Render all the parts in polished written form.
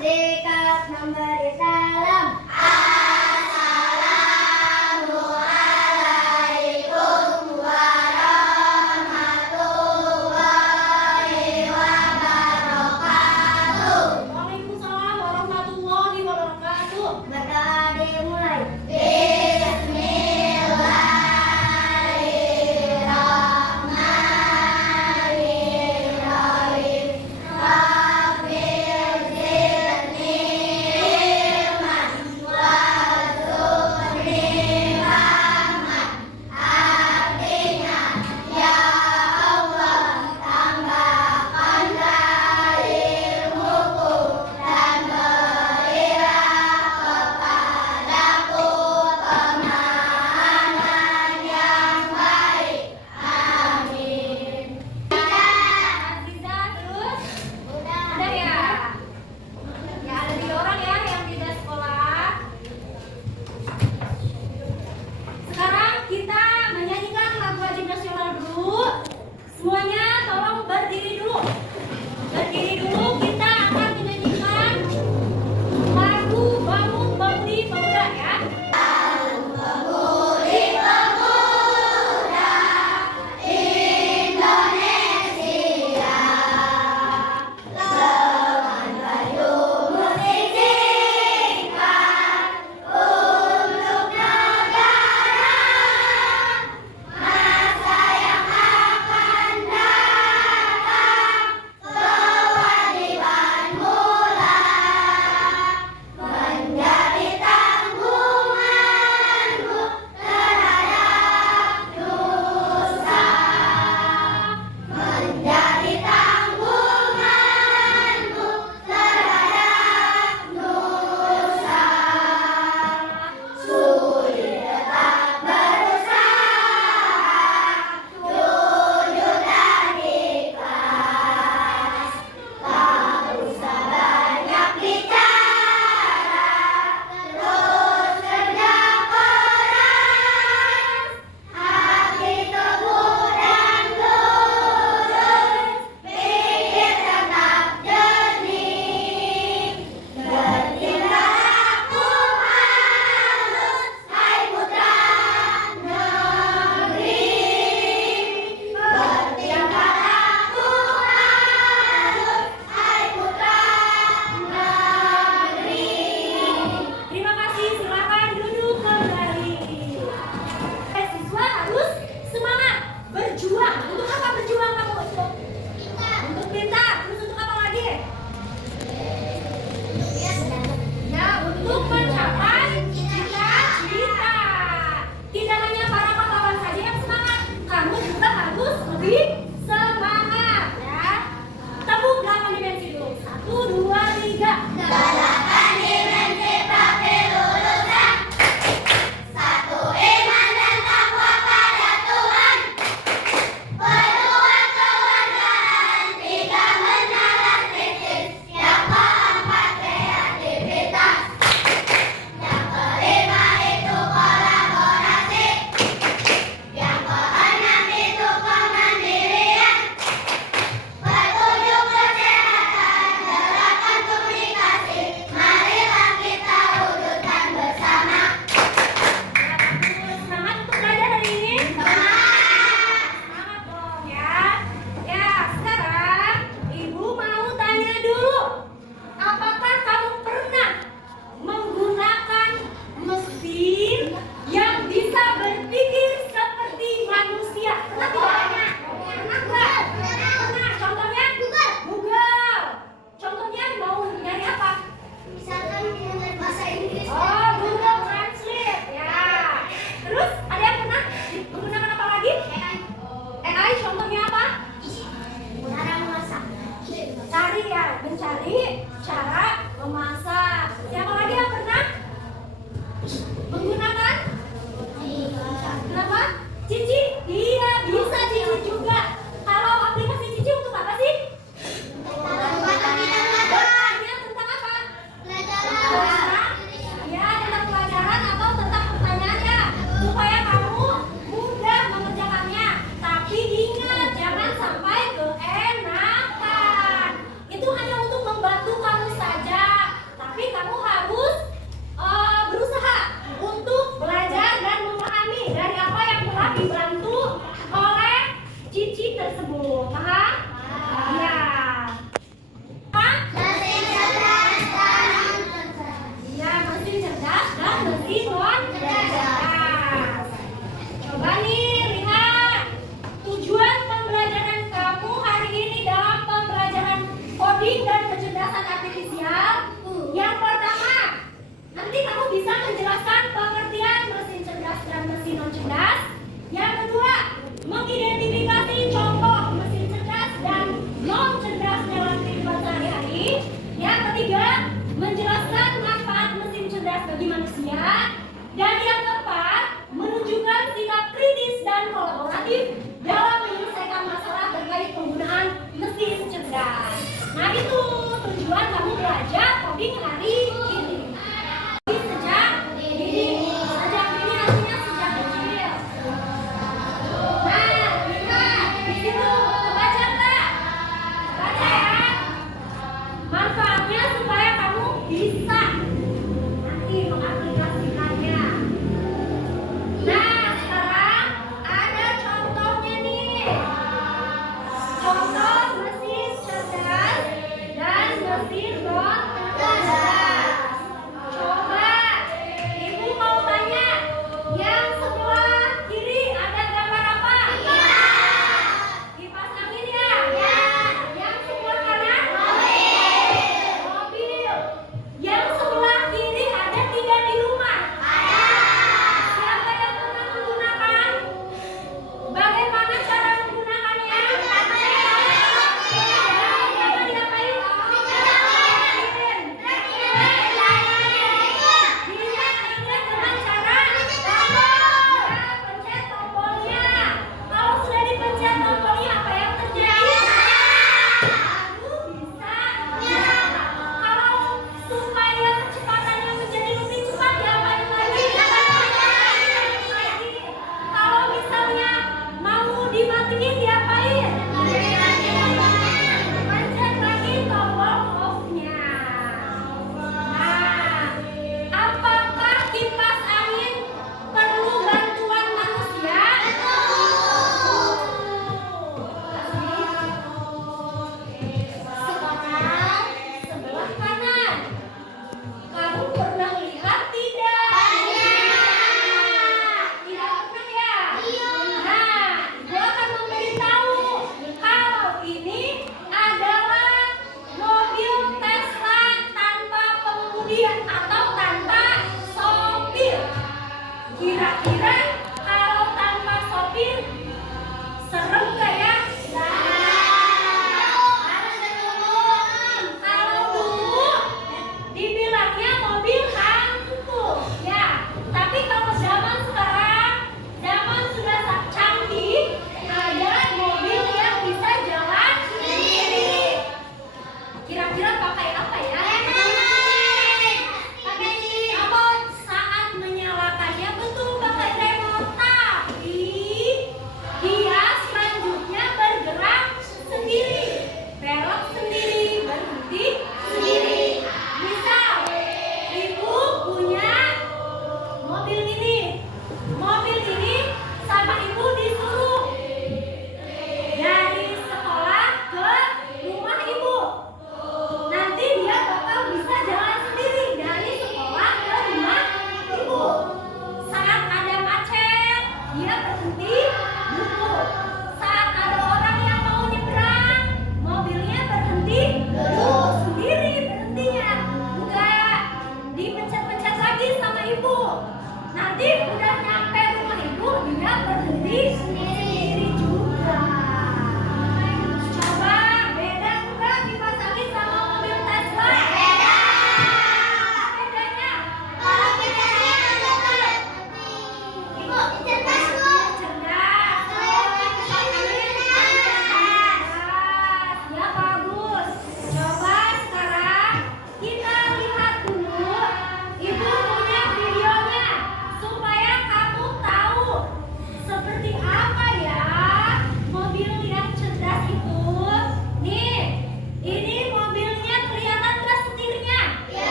Sikat memberi salam. Assalamualaikum warahmatullahi wabarakatuh. Waalaikumsalam warahmatullahi wabarakatuh. Berdoa dimulai. Bismillahirrahmanirrahim. Rabbil zidni ilma.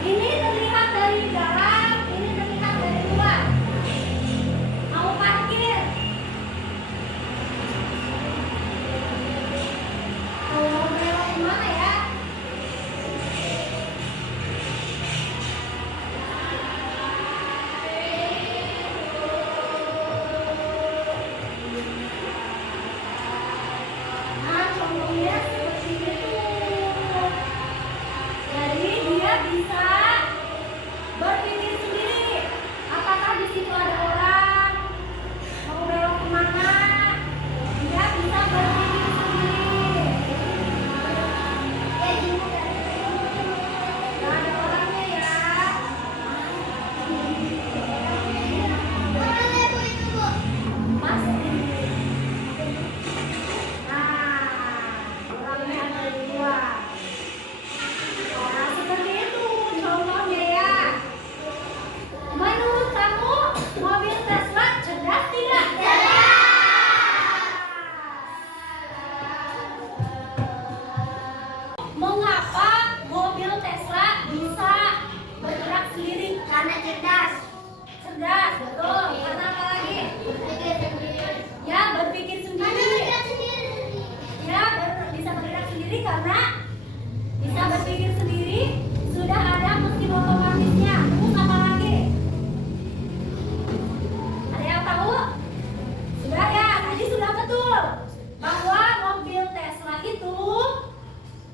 Ini terlihat dari dalam, ini terlihat dari luar. Mau parkir? Mau belok kemana ya? Nah, contohnya seperti itu. Jadi dia bisa berpikir sendiri. Apakah di situ ada orang? Mau belok kemana? Dia bisa berpikir sendiri. Gak ada orangnya ya. Orangnya Bu itu Bu. Mas. Nah, orangnya ada di luar. Nah, seperti itu contohnya ya. Menurut kamu mobil Tesla cerdas tidak? Mengapa mobil Tesla bisa bergerak sendiri? Karena cerdas. Cerdas, betul. Karena apa lagi? Berpikir sendiri. Ya, berpikir Karena sendiri. bergerak sendiri. Ya, bisa bergerak sendiri karena bisa berpikir sendiri. Sudah ada mesin otomatisnya. Terus apa lagi? Ada yang tahu? Sudah ya, tadi sudah betul bahwa mobil Tesla itu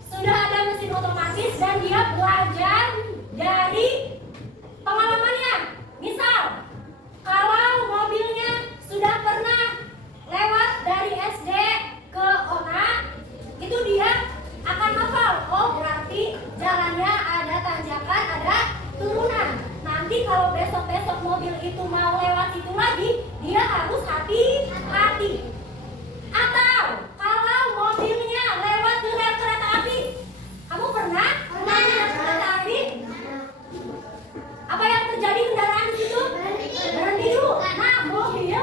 sudah ada mesin otomatis dan dia belajar dari pengalamannya. Misal, kalau mobilnya sudah pernah lewat dari SD ke ONA, itu dia akan hafal. Oh, berarti jalannya ada tanjakan, ada turunan. Nanti kalau besok-besok mobil itu mau lewat situ lagi, dia harus hati-hati. Atau kalau mobilnya lewat di rel kereta api, kamu pernah? Pernah. Naik kereta api? Apa yang terjadi kendaraan di situ? Berhenti dulu. Nah, mobil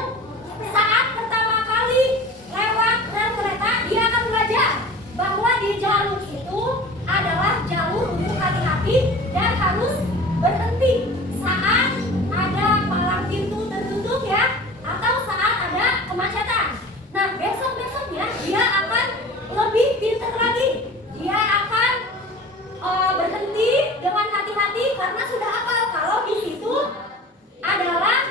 saat pertama kali lewat rel kereta, dia akan belajar bahwa di jalur itu adalah jalur untuk hati-hati dan harus berhenti saat ada palang pintu tertutup ya, atau saat ada kemacetan. Nah, besok-besoknya dia akan lebih pintar lagi. Dia akan berhenti dengan hati-hati karena sudah hafal kalau di situ adalah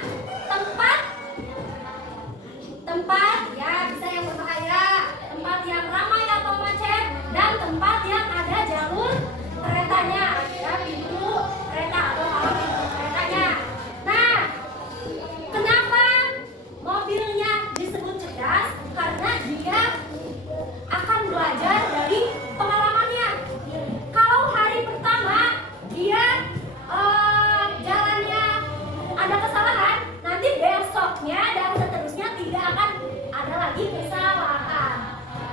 tempat ya bisa yang berbahaya, tempat yang ramai atau macet, dan tempat yang ada jalur keretanya, ya pintu kereta atau palang pintu keretanya. Nah, kenapa mobilnya disebut cerdas? Karena dia akan belajar dari pengalamannya. Kalau hari pertama dia jalannya ada kesalahan, nanti besoknya dan seterusnya tidak akan ada lagi kesalahan.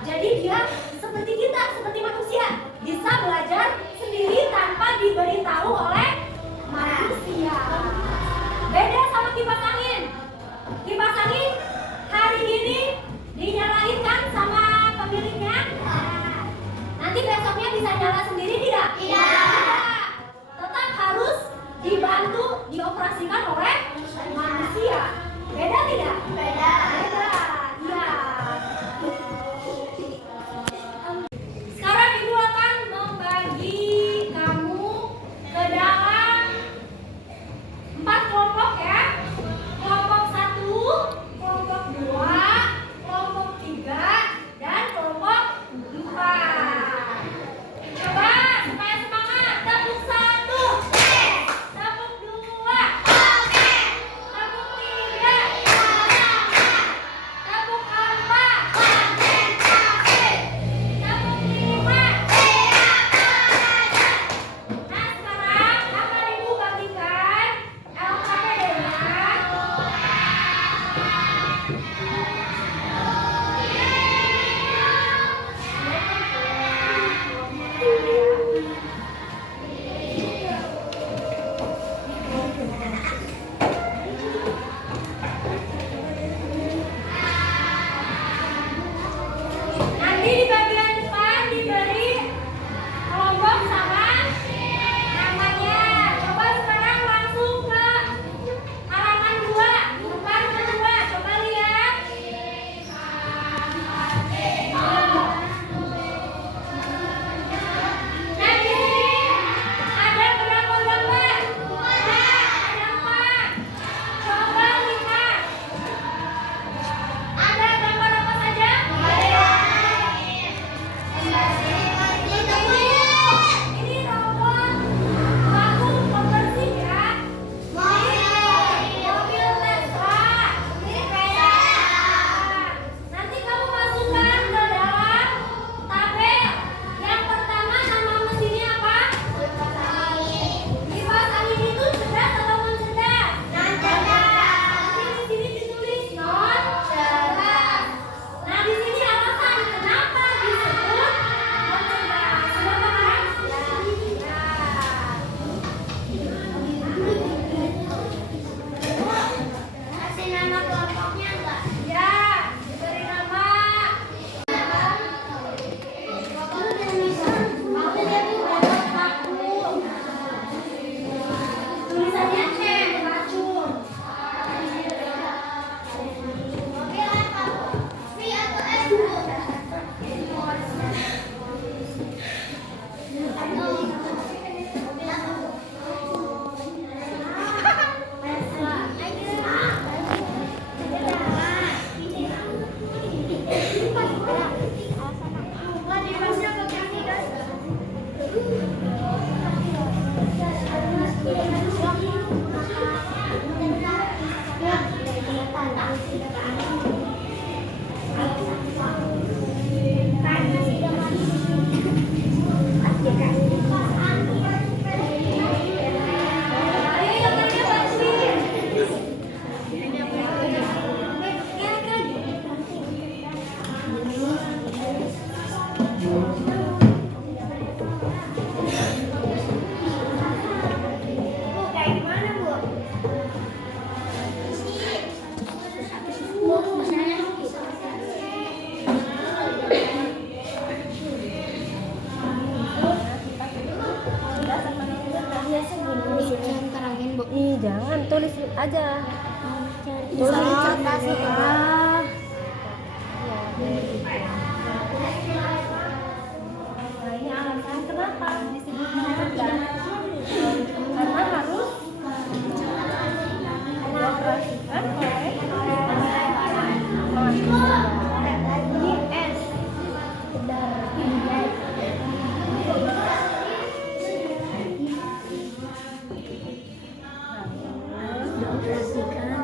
Jadi dia seperti kita, seperti manusia, bisa belajar sendiri tanpa diberitahu oleh manusia. Beda sama kipas angin. Kipas angin hari ini dinyalain kan sama pemiliknya. Nah, nanti besoknya bisa nyala sendiri tidak? Tidak. Tetap harus dibantu dioperasikan oleh manusia. Beda tidak? Beda. Beda. Iya. Sekarang Ibu akan membagi kamu ke dalam 4 kelompok ya. Kelompok 1, kelompok 2, kelompok 3, dan kelompok 4. Coba aja. Tulis cerdas nih. Nah, ini alasan kenapa disebut cerdas. Karena harus dioperasikan oleh ini S. Dioperasikan.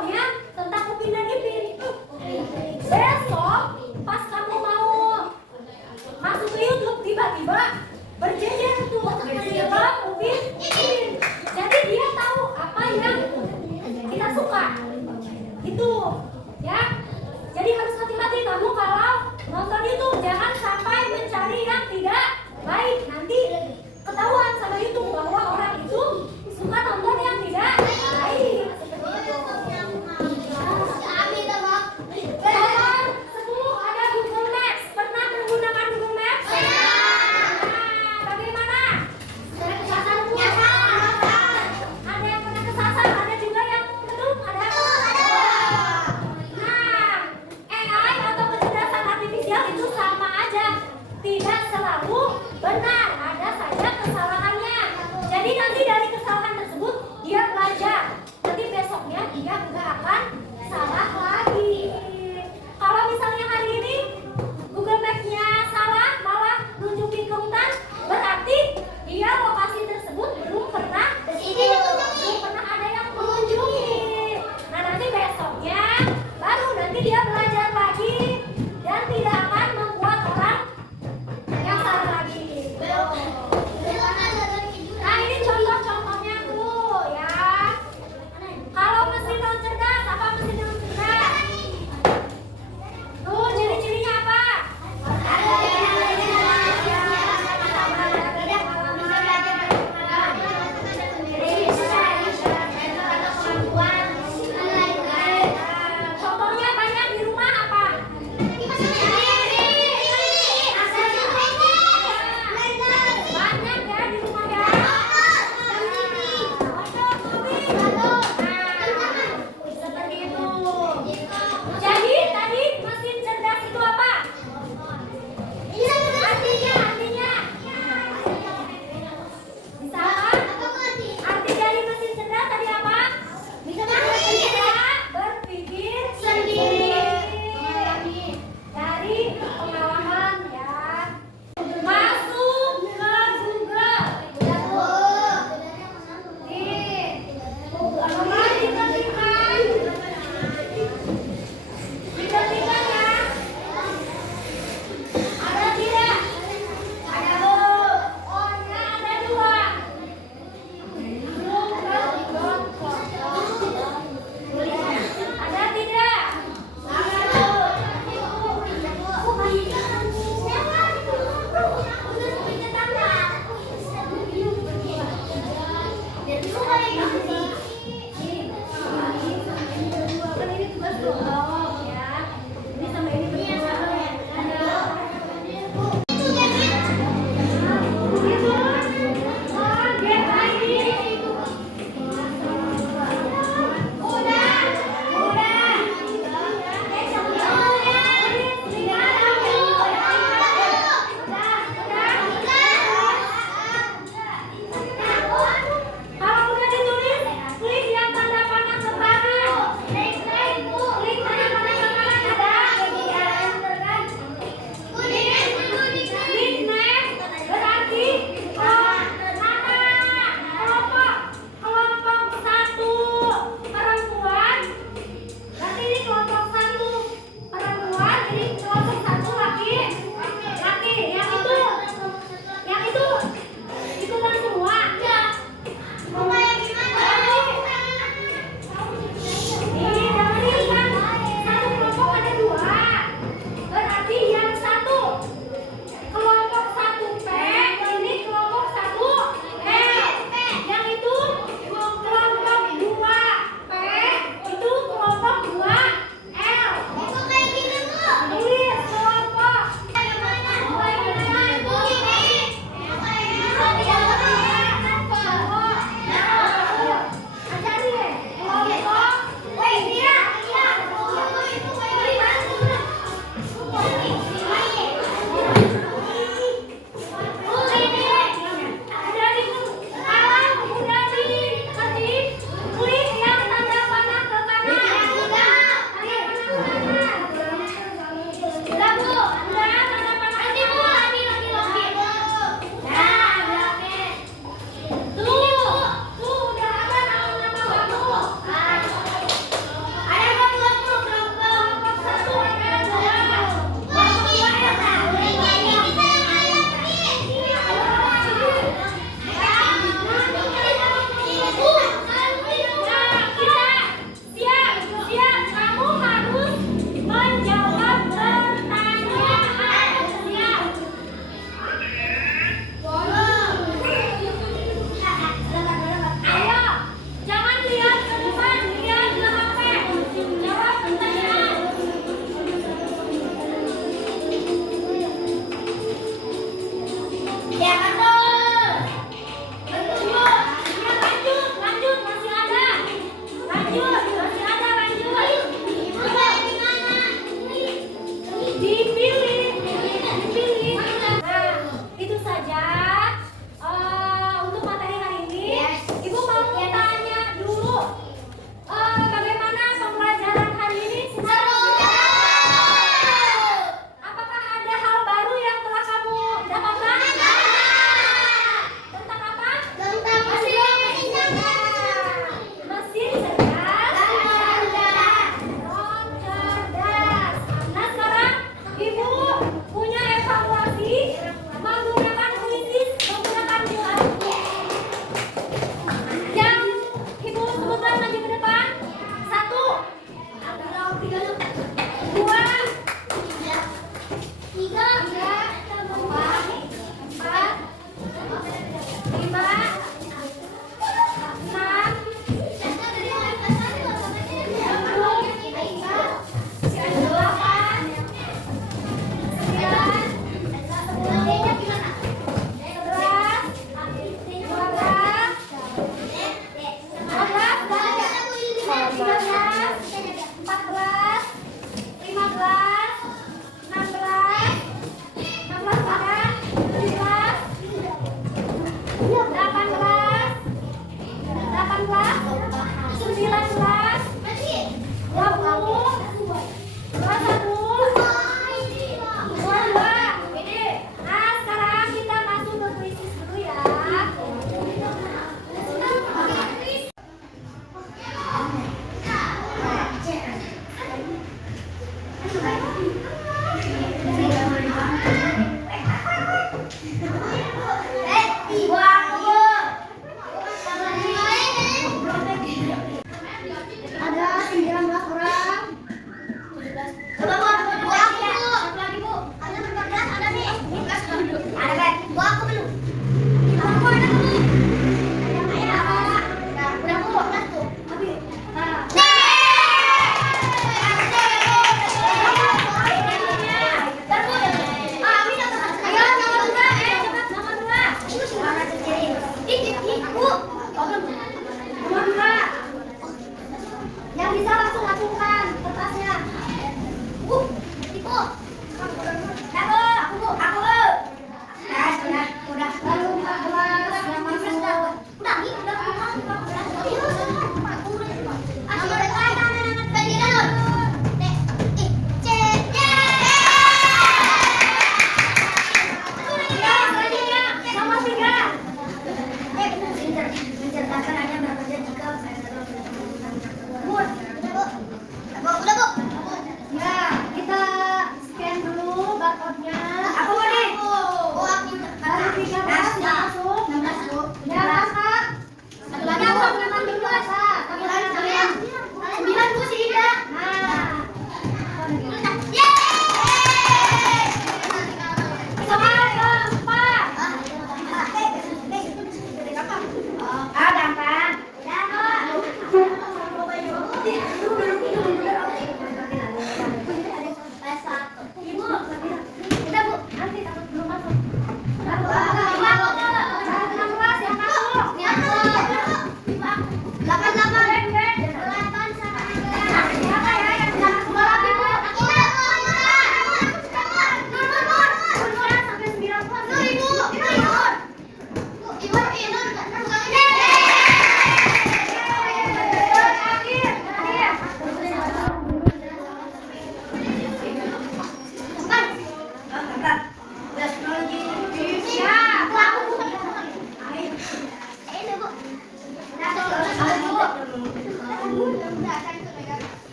infonya tentang Upin dan Ipin. Besok pas kamu mau masuk ke YouTube tiba-tiba berjejer tuh film Upin Ipin. Jadi dia tahu apa yang kita suka. Gitu ya. Jadi harus hati-hati kamu kalau nonton YouTube, jangan sampai mencari yang tidak baik. Nanti ketahuan sama YouTube bahwa orang itu suka nonton yang tidak baik. Nomor 10 ada Google Maps. Pernah menggunakan Google Maps? Nah, bagaimana? Kesasar semua? Ada yang pernah kesasar, ada juga yang belum, ada yang Nah, AI atau kecerdasan artifisial itu sama aja, tidak selalu benar, ada saja 18, 19,